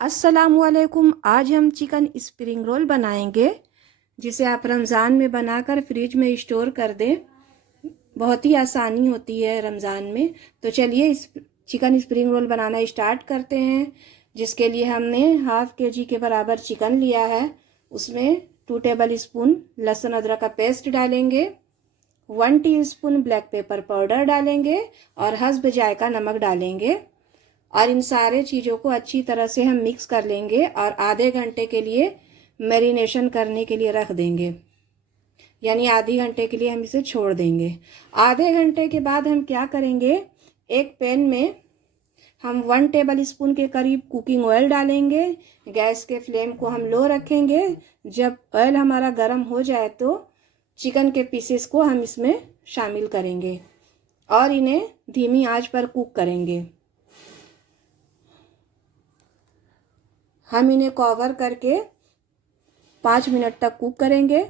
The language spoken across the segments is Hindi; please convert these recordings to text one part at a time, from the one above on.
अस्सलामुअलैकुम। आज हम चिकन स्प्रिंग रोल बनाएंगे, जिसे आप रमज़ान में बनाकर फ्रिज में स्टोर कर दें। बहुत ही आसानी होती है रमज़ान में। तो चलिए इस चिकन स्प्रिंग रोल बनाना स्टार्ट करते हैं। जिसके लिए हमने हाफ़ kg के बराबर चिकन लिया है। उसमें 2 टेबल स्पून लहसुन अदरक का पेस्ट डालेंगे, 1 टीस्पून ब्लैक पेपर पाउडर डालेंगे और हस्ब जायका नमक डालेंगे। और इन सारे चीज़ों को अच्छी तरह से हम मिक्स कर लेंगे और आधे घंटे के लिए मैरिनेशन करने के लिए रख देंगे, यानी आधे घंटे के लिए हम इसे छोड़ देंगे। आधे घंटे के बाद हम क्या करेंगे, एक पैन में हम 1 टेबल स्पून के करीब कुकिंग ऑयल डालेंगे। गैस के फ्लेम को हम लो रखेंगे। जब ऑयल हमारा गर्म हो जाए तो चिकन के पीसेस को हम इसमें शामिल करेंगे और इन्हें धीमी आंच पर कुक करेंगे। हम इन्हें कवर करके 5 मिनट तक कुक करेंगे,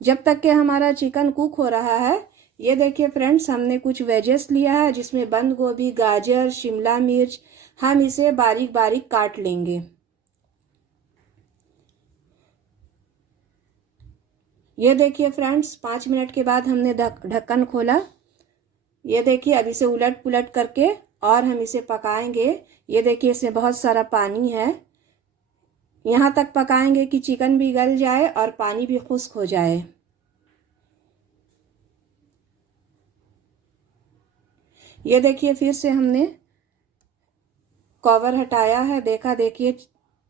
जब तक कि हमारा चिकन कुक हो रहा है। ये देखिए फ्रेंड्स, हमने कुछ वेजेस लिया है, जिसमें बंद गोभी, गाजर, शिमला मिर्च। हम इसे बारीक बारीक काट लेंगे। ये देखिए फ्रेंड्स, 5 मिनट के बाद हमने ढक्कन खोला। ये देखिए, अब इसे उलट पुलट करके और हम इसे पकाएंगे। ये देखिए, इसमें बहुत सारा पानी है। यहाँ तक पकाएंगे कि चिकन भी गल जाए और पानी भी खुश्क हो जाए। ये देखिए, फिर से हमने कवर हटाया है। देखिए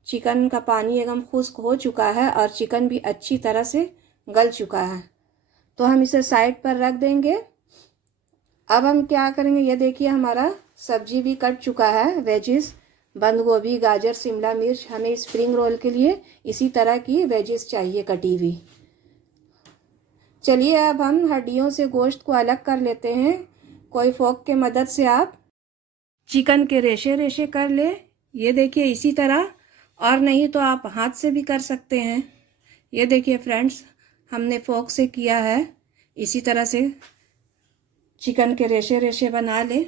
चिकन का पानी एकदम खुश्क हो चुका है और चिकन भी अच्छी तरह से गल चुका है। तो हम इसे साइड पर रख देंगे। अब हम क्या करेंगे, ये देखिए हमारा सब्जी भी कट चुका है। वेजिस, बंद गोभी, गाजर, शिमला मिर्च। हमें स्प्रिंग रोल के लिए इसी तरह की वेजिस चाहिए कटी हुई। चलिए अब हम हड्डियों से गोश्त को अलग कर लेते हैं। कोई फोक के मदद से आप चिकन के रेशे रेशे कर ले। ये देखिए इसी तरह, और नहीं तो आप हाथ से भी कर सकते हैं। ये देखिए फ्रेंड्स, हमने फोक से किया है। इसी तरह से चिकन के रेशे रेशे बना ले।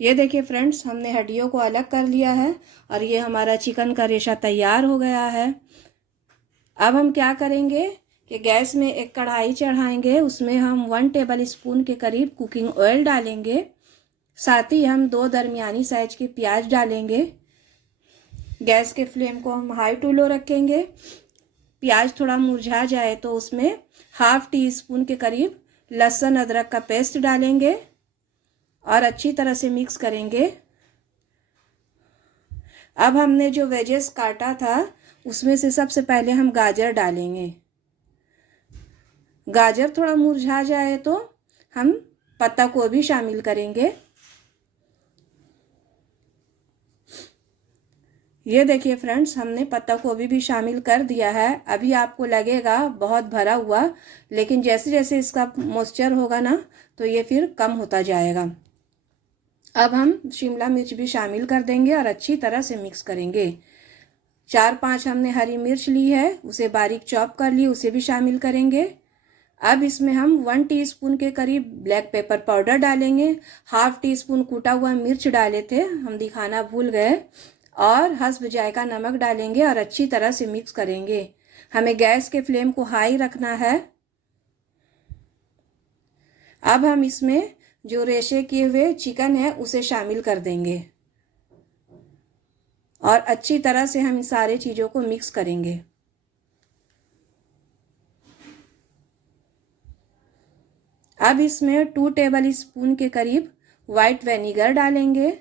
ये देखिए फ्रेंड्स, हमने हड्डियों को अलग कर लिया है और ये हमारा चिकन का रेशा तैयार हो गया है। अब हम क्या करेंगे कि गैस में एक कढ़ाई चढ़ाएंगे। उसमें हम 1 टेबल स्पून के करीब कुकिंग ऑयल डालेंगे। साथ ही हम 2 दरमियानी साइज के प्याज डालेंगे। गैस के फ्लेम को हम हाई टू लो रखेंगे। प्याज थोड़ा मुरझा जाए तो उसमें हाफ टी स्पून के करीब लहसुन अदरक का पेस्ट डालेंगे और अच्छी तरह से मिक्स करेंगे। अब हमने जो वेजेस काटा था उसमें से सबसे पहले हम गाजर डालेंगे। गाजर थोड़ा मुरझा जाए तो हम पत्ता गोभी शामिल करेंगे। ये देखिए फ्रेंड्स, हमने पत्ता गोभी भी शामिल कर दिया है। अभी आपको लगेगा बहुत भरा हुआ, लेकिन जैसे जैसे इसका मॉइस्चर होगा ना तो ये फिर कम होता जाएगा। अब हम शिमला मिर्च भी शामिल कर देंगे और अच्छी तरह से मिक्स करेंगे। 4-5 हमने हरी मिर्च ली है, उसे बारीक चॉप कर ली, उसे भी शामिल करेंगे। अब इसमें हम 1 टीस्पून के करीब ब्लैक पेपर पाउडर डालेंगे। हाफ टी स्पून कूटा हुआ मिर्च डाले थे, हम दिखाना भूल गए। और हस्ब जायका नमक डालेंगे और अच्छी तरह से मिक्स करेंगे। हमें गैस के फ्लेम को हाई रखना है। अब हम इसमें जो रेशे किए हुए चिकन है उसे शामिल कर देंगे और अच्छी तरह से हम सारे चीज़ों को मिक्स करेंगे। अब इसमें 2 टेबल स्पून के करीब वाइट विनेगर डालेंगे।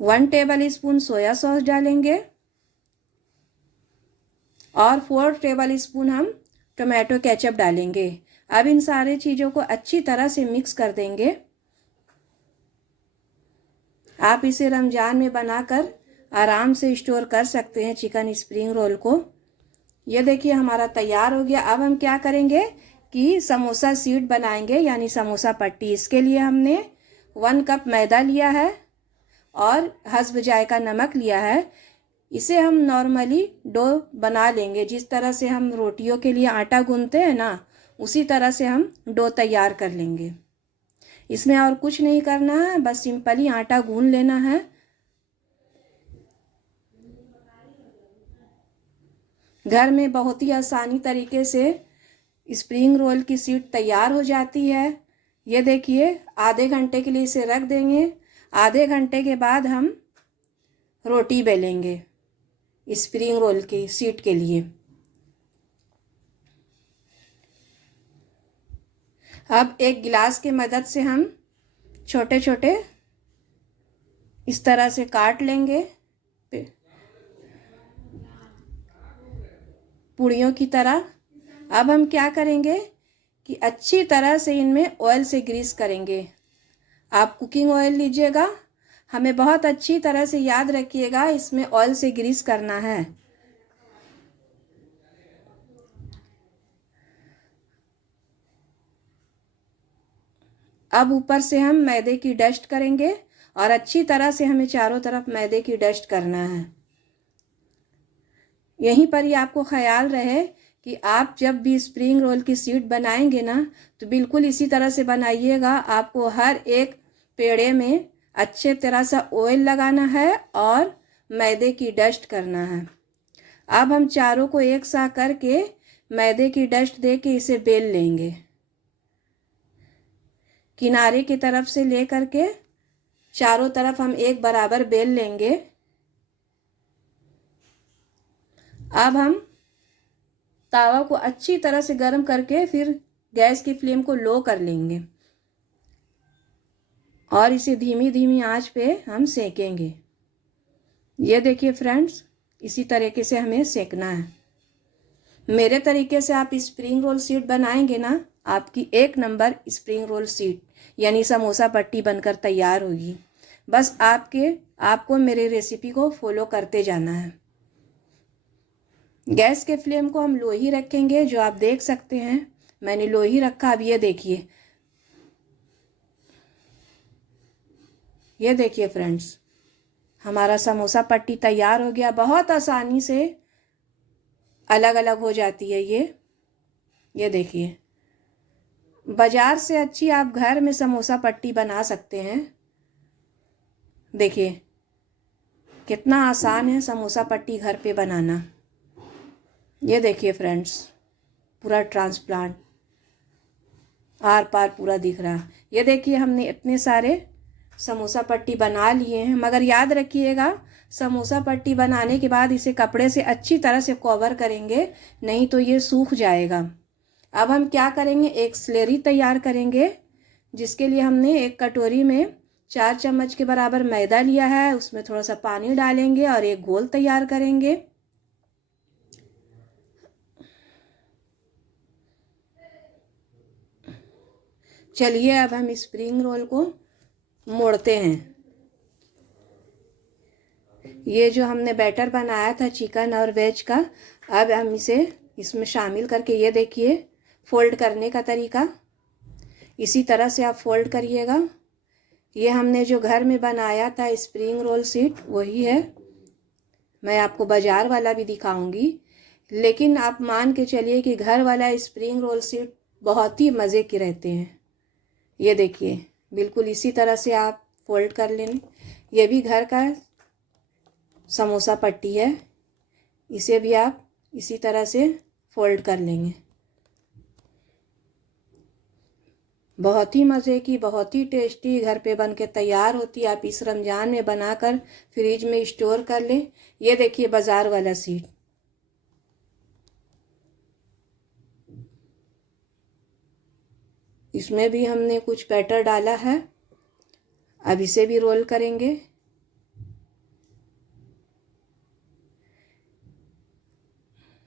1 टेबल स्पून सोया सॉस डालेंगे और 4 टेबल स्पून हम टोमेटो केचप डालेंगे। अब इन सारे चीज़ों को अच्छी तरह से मिक्स कर देंगे। आप इसे रमज़ान में बनाकर आराम से स्टोर कर सकते हैं चिकन स्प्रिंग रोल को। ये देखिए हमारा तैयार हो गया। अब हम क्या करेंगे कि समोसा सीट बनाएंगे, यानी समोसा पट्टी। इसके लिए हमने 1 कप मैदा लिया है और हस्ब जायका नमक लिया है। इसे हम नॉर्मली डो बना लेंगे। जिस तरह से हम रोटियों के लिए आटा गूंथते हैं ना, उसी तरह से हम डो तैयार कर लेंगे। इसमें और कुछ नहीं करना है, बस सिंपली आटा गूंथ लेना है। घर में बहुत ही आसानी तरीके से स्प्रिंग रोल की शीट तैयार हो जाती है। ये देखिए, आधे घंटे के लिए इसे रख देंगे। आधे घंटे के बाद हम रोटी बेलेंगे स्प्रिंग रोल की शीट के लिए। अब एक गिलास की मदद से हम छोटे छोटे इस तरह से काट लेंगे, पूड़ियों की तरह। अब हम क्या करेंगे कि अच्छी तरह से इनमें ऑयल से ग्रीस करेंगे। आप कुकिंग ऑयल लीजिएगा, हमें बहुत अच्छी तरह से याद रखिएगा, इसमें ऑयल से ग्रीस करना है। अब ऊपर से हम मैदे की डस्ट करेंगे और अच्छी तरह से हमें चारों तरफ मैदे की डस्ट करना है। यहीं पर ही आपको ख्याल रहे कि आप जब भी स्प्रिंग रोल की शीट बनाएंगे ना, तो बिल्कुल इसी तरह से बनाइएगा। आपको हर एक पेड़े में अच्छे तरह से ऑयल लगाना है और मैदे की डस्ट करना है। अब हम चारों को एक साथ करके मैदे की डस्ट दे के इसे बेल लेंगे। किनारे की तरफ से ले करके चारों तरफ हम एक बराबर बेल लेंगे। अब हम तावा को अच्छी तरह से गर्म करके फिर गैस की फ्लेम को लो कर लेंगे और इसे धीमी धीमी आंच पे हम सेकेंगे। ये देखिए फ्रेंड्स, इसी तरीके से हमें सेकना है। मेरे तरीके से आप स्प्रिंग रोल शीट बनाएंगे ना, आपकी एक नंबर स्प्रिंग रोल शीट यानी समोसा पट्टी बनकर तैयार होगी। बस आपको मेरे रेसिपी को फॉलो करते जाना है। गैस के फ्लेम को हम लो ही रखेंगे, जो आप देख सकते हैं मैंने लो ही रखा। अब ये देखिए फ्रेंड्स, हमारा समोसा पट्टी तैयार हो गया। बहुत आसानी से अलग अलग हो जाती है ये देखिए। बाजार से अच्छी आप घर में समोसा पट्टी बना सकते हैं। देखिए कितना आसान है समोसा पट्टी घर पे बनाना। ये देखिए फ्रेंड्स, पूरा ट्रांसप्लांट आर पार पूरा दिख रहा। ये देखिए, हमने इतने सारे समोसा पट्टी बना लिए हैं। मगर याद रखिएगा, समोसा पट्टी बनाने के बाद इसे कपड़े से अच्छी तरह से कवर करेंगे, नहीं तो ये सूख जाएगा। अब हम क्या करेंगे, एक स्लेरी तैयार करेंगे, जिसके लिए हमने एक कटोरी में 4 चम्मच के बराबर मैदा लिया है। उसमें थोड़ा सा पानी डालेंगे और एक घोल तैयार करेंगे। चलिए अब हम स्प्रिंग रोल को मोड़ते हैं। ये जो हमने बैटर बनाया था चिकन और वेज का, अब हम इसे इसमें शामिल करके, ये देखिए फोल्ड करने का तरीका इसी तरह से आप फोल्ड करिएगा। ये हमने जो घर में बनाया था स्प्रिंग रोल शीट वही है। मैं आपको बाजार वाला भी दिखाऊंगी, लेकिन आप मान के चलिए कि घर वाला स्प्रिंग रोल शीट बहुत ही मज़े के रहते हैं। ये देखिए, बिल्कुल इसी तरह से आप फोल्ड कर लें। ये भी घर का समोसा पट्टी है, इसे भी आप इसी तरह से फोल्ड कर लेंगे। बहुत ही मज़े की, बहुत ही टेस्टी घर पे बन के तैयार होती है। आप इस रमज़ान में बनाकर फ्रिज में स्टोर कर लें। ये देखिए बाज़ार वाला शीट, इसमें भी हमने कुछ बैटर डाला है। अब इसे भी रोल करेंगे।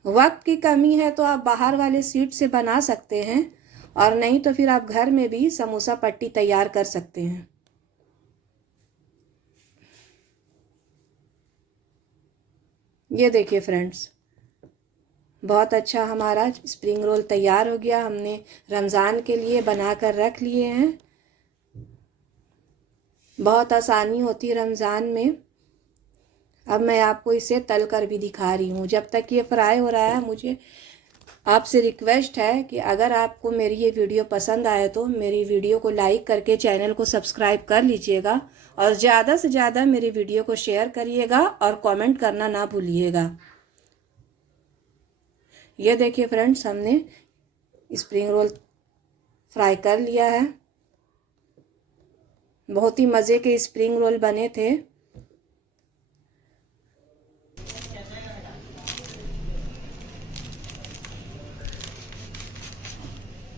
वक्त की कमी है तो आप बाहर वाले शीट से बना सकते हैं, और नहीं तो फिर आप घर में भी समोसा पट्टी तैयार कर सकते हैं। ये देखिए फ्रेंड्स, बहुत अच्छा हमारा स्प्रिंग रोल तैयार हो गया। हमने रमज़ान के लिए बनाकर रख लिए हैं। बहुत आसानी होती है रमज़ान में अब मैं आपको इसे तल कर भी दिखा रही हूँ। जब तक ये फ्राई हो रहा है, मुझे आपसे रिक्वेस्ट है कि अगर आपको मेरी ये वीडियो पसंद आए तो मेरी वीडियो को लाइक करके चैनल को सब्सक्राइब कर लीजिएगा और ज़्यादा से ज़्यादा मेरी वीडियो को शेयर करिएगा और कमेंट करना ना भूलिएगा। ये देखिए फ्रेंड्स, हमने स्प्रिंग रोल फ्राई कर लिया है। बहुत ही मज़े के स्प्रिंग रोल बने थे।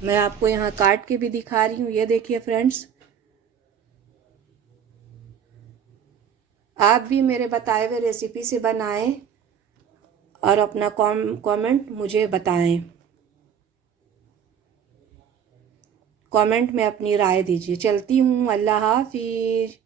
मैं आपको यहाँ काट के भी दिखा रही हूँ। ये देखिए फ्रेंड्स, आप भी मेरे बताए हुए रेसिपी से बनाएं और अपना कमेंट मुझे बताएं। कमेंट में अपनी राय दीजिए। चलती हूँ, अल्लाह हाफिज।